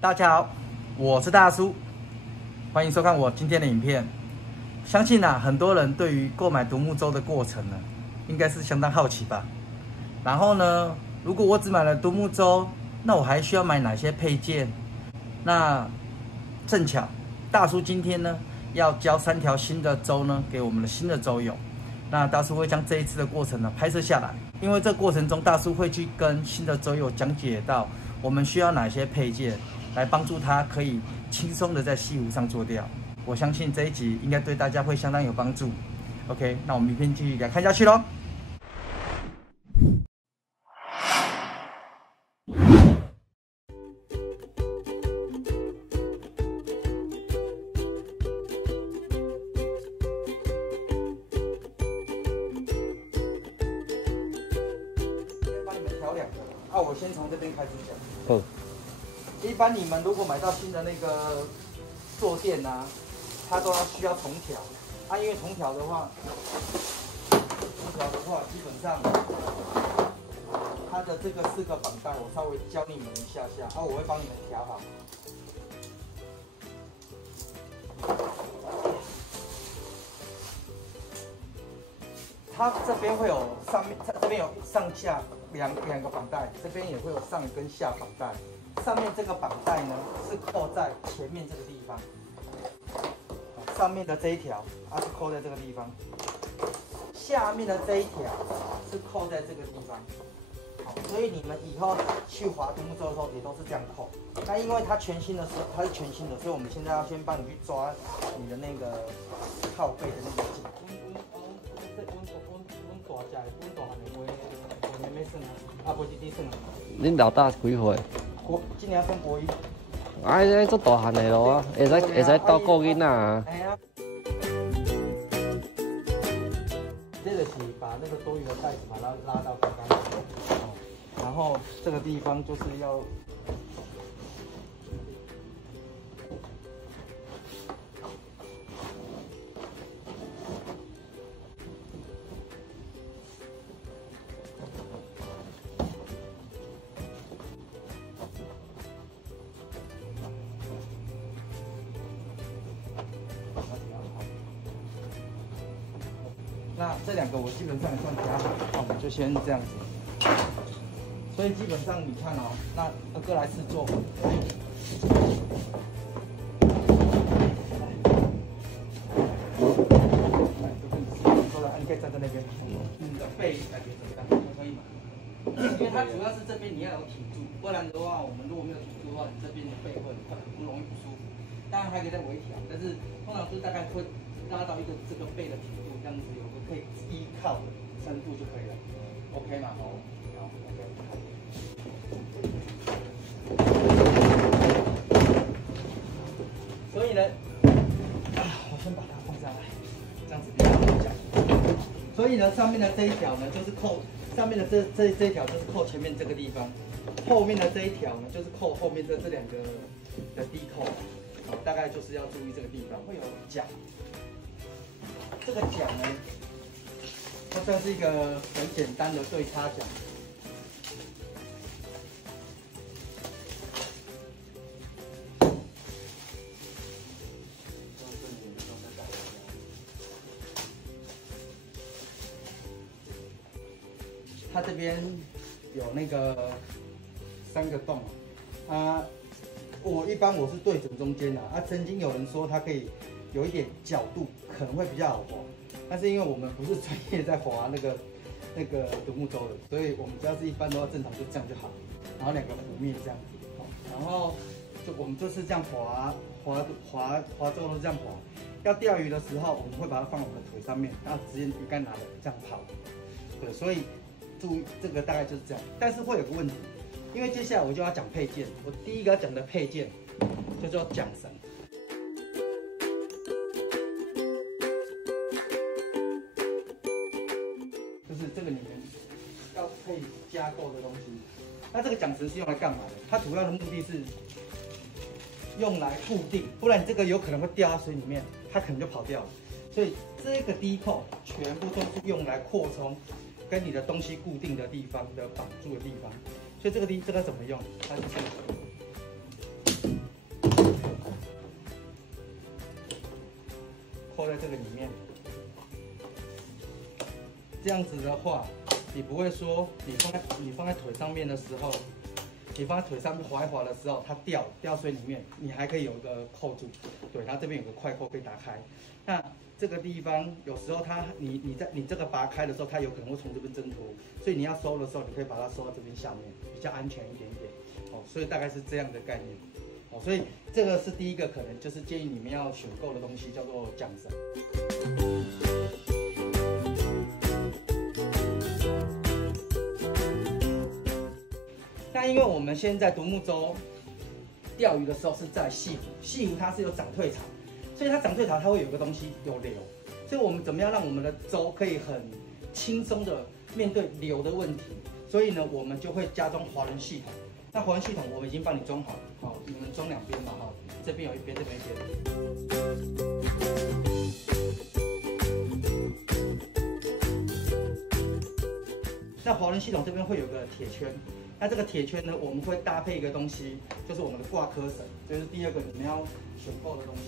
大家好，我是大叔，欢迎收看我今天的影片。相信很多人对于购买独木舟的过程应该是相当好奇吧。然后呢，如果我只买了独木舟，那我还需要买哪些配件？那正巧大叔今天要教3条新的舟给我们的新的舟友。那大叔会将这一次的过程拍摄下来，因为这过程中大叔会去跟新的舟友讲解到我们需要哪些配件，来帮助他可以轻松的在西湖上做钓。我相信这一集应该对大家会相当有帮助。OK， 那我们影片继续给它看下去咯。我先从这边开始讲。好。一般你们如果买到新的那个坐垫它都需要重调。因为重调的话，基本上它的这个4个绑带，我稍微教你们一下，我会帮你们调好。它这边会有这边有上下两个绑带，这边也会有上跟下绑带。上面这个绑带是扣在前面这个地方，上面的这一条是扣在这个地方，下面的这一条是扣在这个地方。所以你们以后去划独木舟的时候也都是这样扣。那因为它全新的时候，它是全新的，所以我们现在要先帮你去抓你的那个靠背的那个紧。恁老大几岁？今年升国1。这做大汉的咯，会使照顾囡仔啊。这个是把那个多余的带子把它拉到刚刚，然后这个地方就是要。那这2个我基本上也算调好，那我们就先这样子。所以基本上你看那各来试做。你可以站在那边，你的背来给这个，可以吗？因为它主要是这边你要有挺住，不然的话，我们如果没有挺住的话，你这边的背会很不容易不舒服。当然还可以再微调，但是通常是大概会拉到一个这个背的挺度，这样子有个可以依靠的深度就可以了。OK 嘛？好 ，OK。所以我先把它放下来，这样子比较好讲。所以上面的这一条就是扣上面的这一条就是扣前面这个地方，后面的这一条就是扣后面这2个的低扣。大概就是要注意这个地方会有桨，这个桨它算是一个很简单的对插桨。它这边有那个3个洞我一般是对准中间曾经有人说它可以有一点角度，可能会比较好划，但是因为我们不是专业在划那个独木舟的，所以我们只要是一般都要正常就这样就好，然后2个弧面这样子，然后我们就是这样划舟都是这样划。要钓鱼的时候，我们会把它放我们的腿上面，然后直接鱼竿拿着这样跑。对，所以注意这个大概就是这样，但是会有个问题。因为接下来我就要讲配件，我第一个要讲的配件就叫桨绳，就是这个里面要可以加购的东西。那这个桨绳是用来干嘛的？它主要的目的是用来固定，不然你这个有可能会掉到水里面，它可能就跑掉了。所以这个低扣全部都是用来扩充跟你的东西固定的地方的绑住的地方。所以这个怎么用？它就是在这个里面。这样子的话，你不会说你放在腿上面的时候，你放在腿上面滑一滑的时候，它掉水里面，你还可以有一个扣住。对，它这边有个快扣可以打开。那这个地方有时候你这个拔开的时候，它有可能会从这边挣脱，所以你要收的时候，你可以把它收到这边下面，比较安全一点点。哦，所以大概是这样的概念。哦，所以这个是第一个，可能就是建议你们要选购的东西，叫做桨绳。那因为我们现在独木舟钓鱼的时候是在西湖，西湖它是有涨退潮，所以它涨退潮它会有个东西有流，所以我们怎么样让我们的舟可以很轻松的面对流的问题？所以呢，我们就会加装滑轮系统。那滑轮系统我们已经帮你装好了，好，你们装两边嘛，哈，这边有一边，这边一边。那滑轮系统这边会有个铁圈，那这个铁圈呢，我们会搭配一个东西，就是我们的挂科绳，这是第二个你们要选购的东西。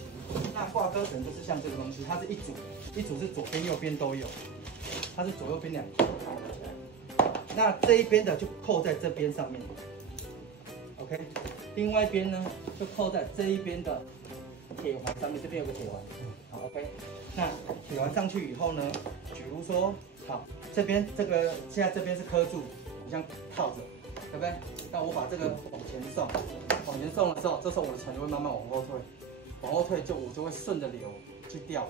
那挂科绳就是像这个东西，它是一组是左边右边都有，它是左右边两组拿起来。那这一边的就扣在这边上面 ，OK。另外一边呢，就扣在这一边的铁环上面，这边有个铁环，好 OK。那铁环上去以后呢，比如说好。这边这个现在这边是刻住，你像套着，对不对？那我把这个往前送的时候，这时候我的船就会慢慢往后退，我就会顺着流去钓。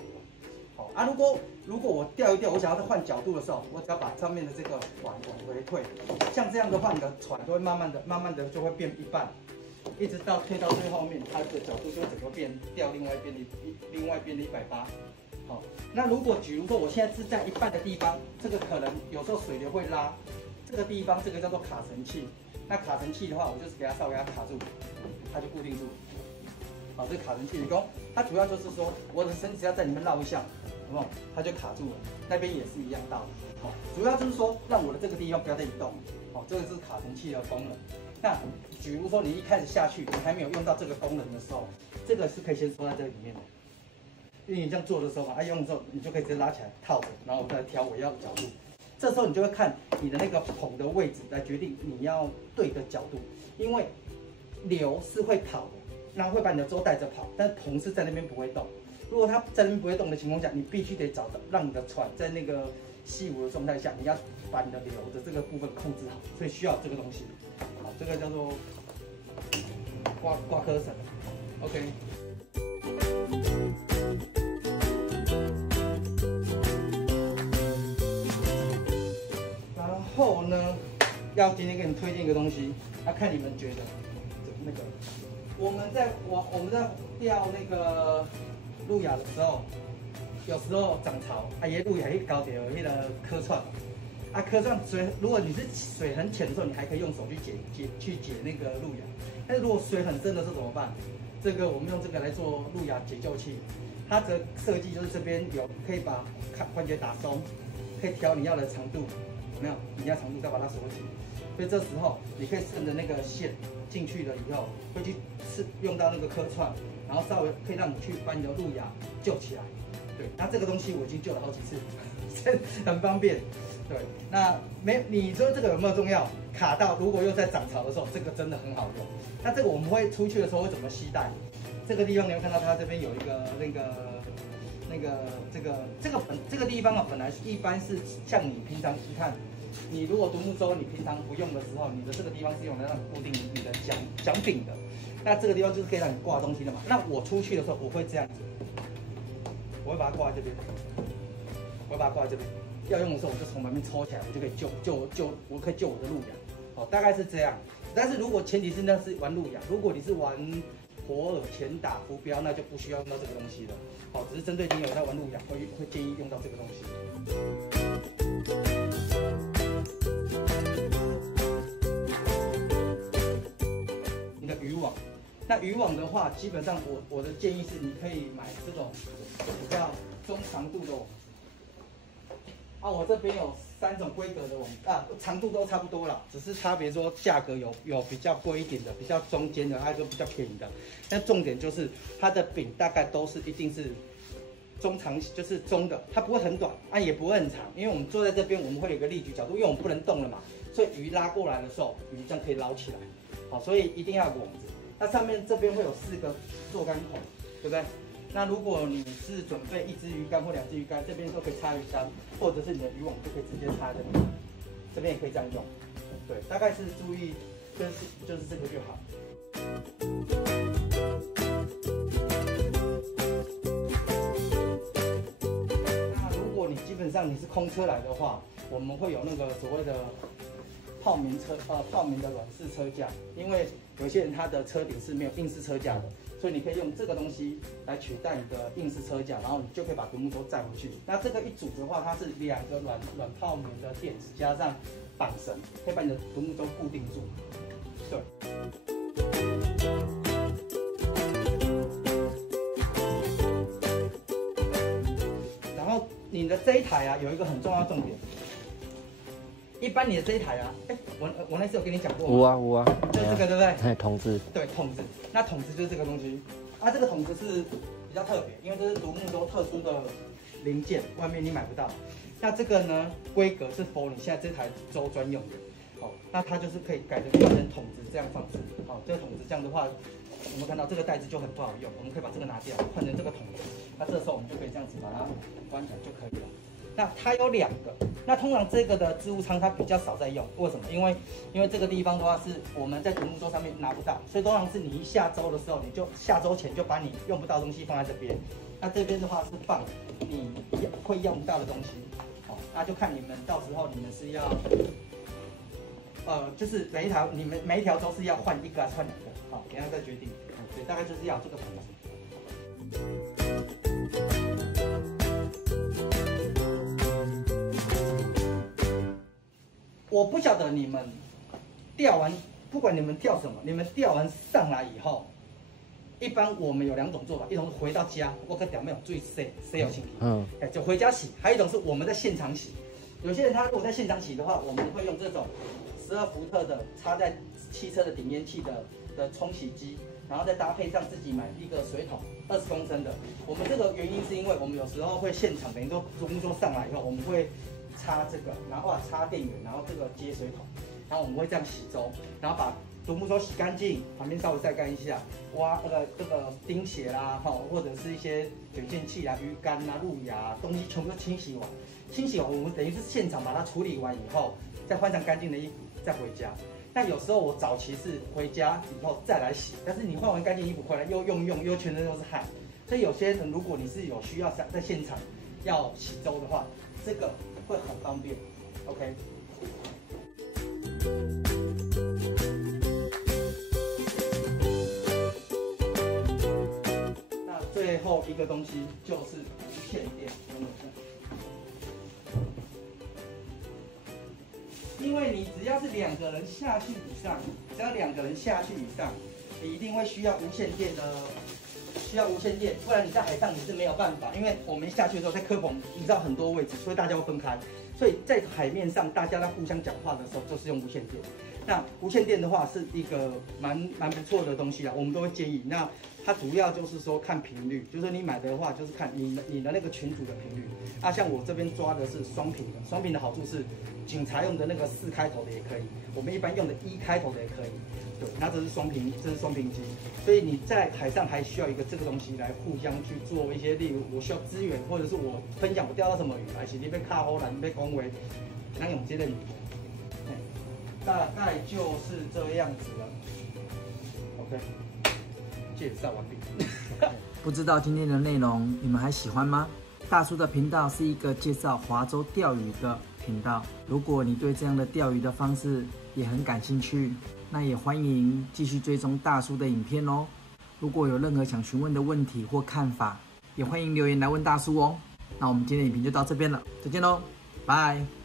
好啊，如果我钓一钓，我想要再换角度的时候，我只要把上面的这个环往回退，像这样的话，你的船就会慢慢的就会变一半，一直到推到最后面，它的角度就会整个变掉另外一边的180。好，那如果比如说我现在是在一半的地方，这个可能有时候水流会拉，这个地方这个叫做卡绳器。那卡绳器的话，我就是稍微给它卡住，它就固定住。好，这个卡绳器，它主要就是说我的绳子要在里面绕一下，有没有？它就卡住了。那边也是一样道理。好，主要就是说让我的这个地方不要再移动。好，这个是卡绳器的功能。那比如说你一开始下去，你还没有用到这个功能的时候，这个是可以先收在这里面的。因为你这样做的时候嘛，用的时候你就可以直接拉起来套着，然后再调我要的角度。这时候你就会看你的那个棚的位置来决定你要对的角度，因为流是会跑的，然后会把你的舟带着跑，但是棚是在那边不会动。如果它在那边不会动的情况下，你必须得找到让你的船在那个西湖的状态下，你要把你的流的这个部分控制好，所以需要这个东西。好，这个叫做挂科绳 ，OK。然后呢，要今天给你们推荐一个东西，要看你们觉得那个我们在钓那个路亚的时候，有时候涨潮，也路亚会搞点那个科串，科串水，如果你是水很浅的时候，你还可以用手去解那个路亚，但是如果水很深的时候怎么办？这个我们用这个来做路亚解救器，它的设计就是这边有可以把关节打松，可以调你要的长度。有没有？你要长度再把它锁紧，所以这时候你可以顺着那个线进去了以后，会去用到那个科串，然后稍微可以让你去把你的路亚救起来。对，那这个东西我已经救了好几次，很方便。对，那你说这个有没有重要？卡到如果又在涨潮的时候，这个真的很好用。那这个我们会出去的时候会怎么携带？这个地方你会看到它这边有一个这个地方啊，本来一般是像你平常你看。你如果独木舟，你平常不用的时候，你的这个地方是用来让你固定你的桨柄的。那这个地方就是可以让你挂东西的嘛。那我出去的时候，我会这样子，我会把它挂在这边，要用的时候，我就从旁边抽起来，我就可以我可以救我的路亚。好，大概是这样。但是如果前提是那是玩路亚，如果你是玩活饵、前打、浮标，那就不需要用到这个东西了。好，只是针对你有在玩路亚，会建议用到这个东西。渔网，那渔网的话，基本上我的建议是，你可以买这种比较中长度的网。我这边有3种规格的网长度都差不多了，只是差别说价格有比较贵一点的，比较中间的，还有比较便宜的。但重点就是它的柄大概都是一定是中长，就是中的，它不会很短，也不会很长，因为我们坐在这边，我们会有一个立举角度，因为我们不能动了嘛，所以鱼拉过来的时候，鱼这样可以捞起来，好，所以一定要有网子。那上面这边会有4个坐竿孔，对不对？那如果你是准备1支鱼竿或2支鱼竿，这边都可以插鱼竿，或者是你的渔网就可以直接插这里，这边也可以这样用。对，大概是注意，就是这个就好。那如果你基本上你是空车来的话，我们会有那个所谓的泡棉的软式车架，因为有些人他的车顶是没有硬式车架的，所以你可以用这个东西来取代你的硬式车架，然后你就可以把独木舟载回去。那这个一组的话，它是2个软泡棉的垫子加上绑绳，可以把你的独木舟固定住。对。然后你的这一台啊，有一个很重要的重点。一般你的这一台啊，我那次有跟你讲过吗？有啊，就是这个对不对？哎，筒子。对，筒子。那筒子就是这个东西。这个筒子是比较特别，因为这是独木舟特殊的零件，外面你买不到。那这个呢，规格是 for 你现在这台舟专用的。好，那它就是可以改成筒子这样放置。好，这个筒子这样的话，我们看到这个袋子就很不好用，我们可以把这个拿掉，换成这个筒子。那这时候我们就可以这样子把它关起来就可以了。那它有2个，那通常这个的置物舱它比较少在用，为什么？因为这个地方的话是我们在独木舟上面拿不到，所以通常是你一下舟的时候，你就下舟前就把你用不到的东西放在这边。那这边的话是放你会用到的东西，好，那就看你们到时候你们是要，就是每一条舟是要换1个还是换2个，好，等一下再决定。对，大概就是要这个筒子。我不晓得你们钓完，不管你们钓什么，你们钓完上来以后，一般我们有2种做法，一种是回到家，我跟表妹有最洗有清洗，就回家洗；还有一种是我们在现场洗。有些人他如果在现场洗的话，我们会用这种12伏特的插在汽车的顶烟器的冲洗机，然后再搭配上自己买一个水桶，20公升的。我们这个原因是因为我们有时候会现场，等于说独木舟上来以后，我们会插这个，然后插电源，然后这个接水桶，然后我们会这样洗舟，然后把独木舟洗干净，旁边稍微晒干一下，挖这个钉鞋啦，或者是一些卷线器啦、鱼竿啦、路亚东西全部都清洗完。清洗完，我们等于是现场把它处理完以后，再换上干净的衣服再回家。那有时候我早期是回家以后再来洗，但是你换完干净衣服回来又又全身都是汗，所以有些人如果你是有需要在现场要洗舟的话，这个会很方便。OK。那最后一个东西就是无线电。因为你只要是2个人下去以上，你一定会需要无线电的，不然你在海上你是没有办法。因为我们下去的时候在科棚，你知道很多位置，所以大家会分开，所以在海面上大家在互相讲话的时候就是用无线电。那无线电的话是一个蛮不错的东西啦，我们都会建议。那它主要就是说看频率，就是说你买的话就是看你的那个群组的频率。像我这边抓的是双频的，双频的好处是警察用的那个4开头的也可以，我们一般用的1开头的也可以。对，那这是双频机，所以你在海上还需要一个这个东西来互相去做一些，例如我需要支援，或者是我分享我钓到什么鱼，还是你被卡好了，你被恭维，那用这类鱼。大概就是这样子了。OK， 介绍完毕。不知道今天的内容你们还喜欢吗？大叔的频道是一个介绍划舟钓鱼的频道。如果你对这样的钓鱼的方式也很感兴趣，那也欢迎继续追踪大叔的影片哦。如果有任何想询问的问题或看法，也欢迎留言来问大叔哦。那我们今天的影片就到这边了，再见喽，拜。